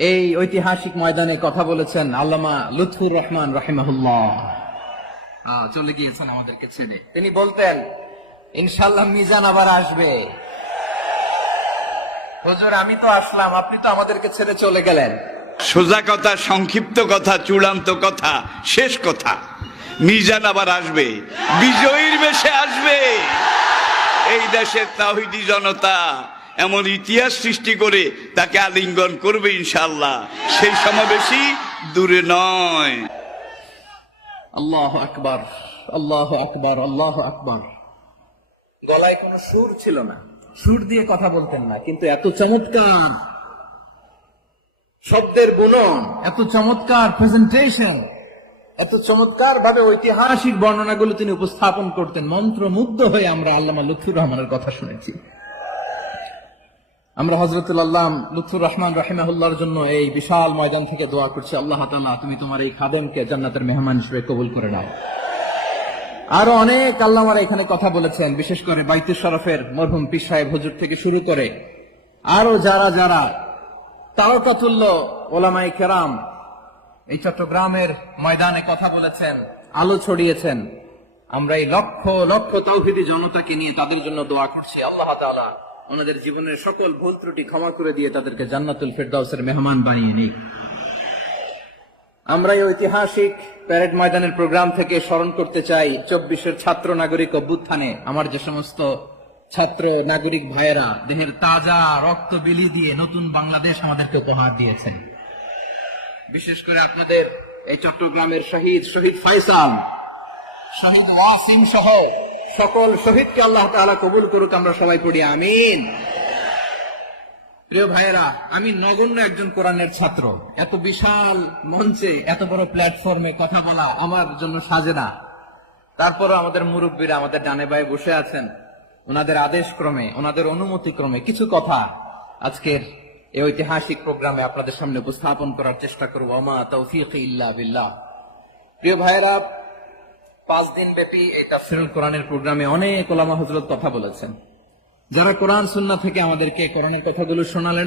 এই ঐতিহাসিক ময়দানে কথা বলেছেন আল্লামা লুৎফুর রহমান রাহিমাহুল্লাহ। চলে গিয়েছেন আমাদেরকে ছেড়ে। তিনি বলতেন, ইনশাআল্লাহ মিজান আবার আসবে। হুজুর, আমি তো আসলাম, আপনি তো আমাদেরকে ছেড়ে চলে গেলেন। সোজা কথা, সংক্ষিপ্ত কথা, চূড়ান্ত কথা, শেষ কথা, মিজান আবার আসবে, বিজয়ীর বেশে আসবে। এই দেশের তাওহীদি জনতা এমন ইতিহাস সৃষ্টি করে তাকে আলিঙ্গন করবে ইনশাআল্লাহ। সেই সমাবেশই দূরে নয়। আল্লাহু আকবার, আল্লাহু আকবার, আল্লাহু আকবার। গলায় কোনো সুর ছিল না, সুর দিয়ে কথা বলতেন না, কিন্তু এত চমৎকার শব্দের গুণন, এত চমৎকার প্রেজেন্টেশন, এত চমৎকার ভাবে ঐতিহাসিক বর্ণনাগুলো তিনি উপস্থাপন করতেন। মন্ত্রমুগ্ধ হয়ে আমরা আল্লামা লুৎফুর রহমানের কথা শুনেছি। আমরা হযরতুল আল্লাম লুৎফুর রহমান রাহিমাহুল্লাহর জন্য এই বিশাল ময়দান থেকে দোয়া করছি, আল্লাহ তাআলা তুমি তোমার এই খাদেমকে জান্নাতের মেহমান হিসেবে কবুল করে নাও। আরো অনেক আল্লামারা এখানে কথা বলেছেন, বিশেষ করে বাইতুল শরফের মরহুম পীর সাহেব হুজুর থেকে শুরু করে আরো যারা যারা তারকাতুল্য ওলামায়ে কেরাম এই চট্টগ্রামের ময়দানে কথা বলেছেন, আলো ছড়িয়েছেন। আমরা এই লক্ষ লক্ষ তাওহীদি জনতাকে নিয়ে তাদের জন্য দোয়া করছি, আল্লাহ তাআলা ওনাদের জীবনের সকল ভুল ত্রুটি ক্ষমা করে দিয়ে তাদেরকে জান্নাতুল ফেরদাউসের মেহমান বানিয়ে নিক। আমরা এই ঐতিহাসিক প্যারেড ময়দানের প্রোগ্রাম থেকে স্মরণ করতে চাই 24-এর ছাত্র নাগরিক অভ্যুত্থানে আমার যে সমস্ত ছাত্র নাগরিক ভাইয়েরা দেহের তাজা রক্ত বিলি দিয়ে নতুন বাংলাদেশ আমাদেরকে উপহার দিয়েছেন। বিশেষ করে আপনাদের এই চট্টগ্রামের শহীদ ফাইসাল, শহীদ ওয়াসিম সহ সকল শহীদকে আল্লাহ তাআলা কবুল করুক। আমরা সবাই পড়ি আমিন। প্রিয় ভাইয়েরা, আমি নগণ্য একজন কোরআনের ছাত্র, এত বিশাল মঞ্চে এত বড় প্ল্যাটফর্মে কথা বলা আমার জন্য সাজে না। তারপরও আমাদের মুরব্বীরা আমাদের ডানে বায়ে বসে আছেন, ওনাদের আদেশ ক্রমে, ওনাদের অনুমতি ক্রমে কিছু কথা আজকের এই ঐতিহাসিক প্রোগ্রামে আপনাদের সামনে উপস্থাপন করার চেষ্টা করব। ওমা তাওফীকি ইল্লা বিল্লাহ। প্রিয় ভাইয়েরা, 5 দিন ব্যাপী এই তাফসীরুল কোরআনের প্রোগ্রামে অনেক ওলামা হযরত কথা বলেছেন, যারা কোরআন সুন্নাহ থেকে আমাদেরকে কোরআনের কথাগুলো শোনালেন।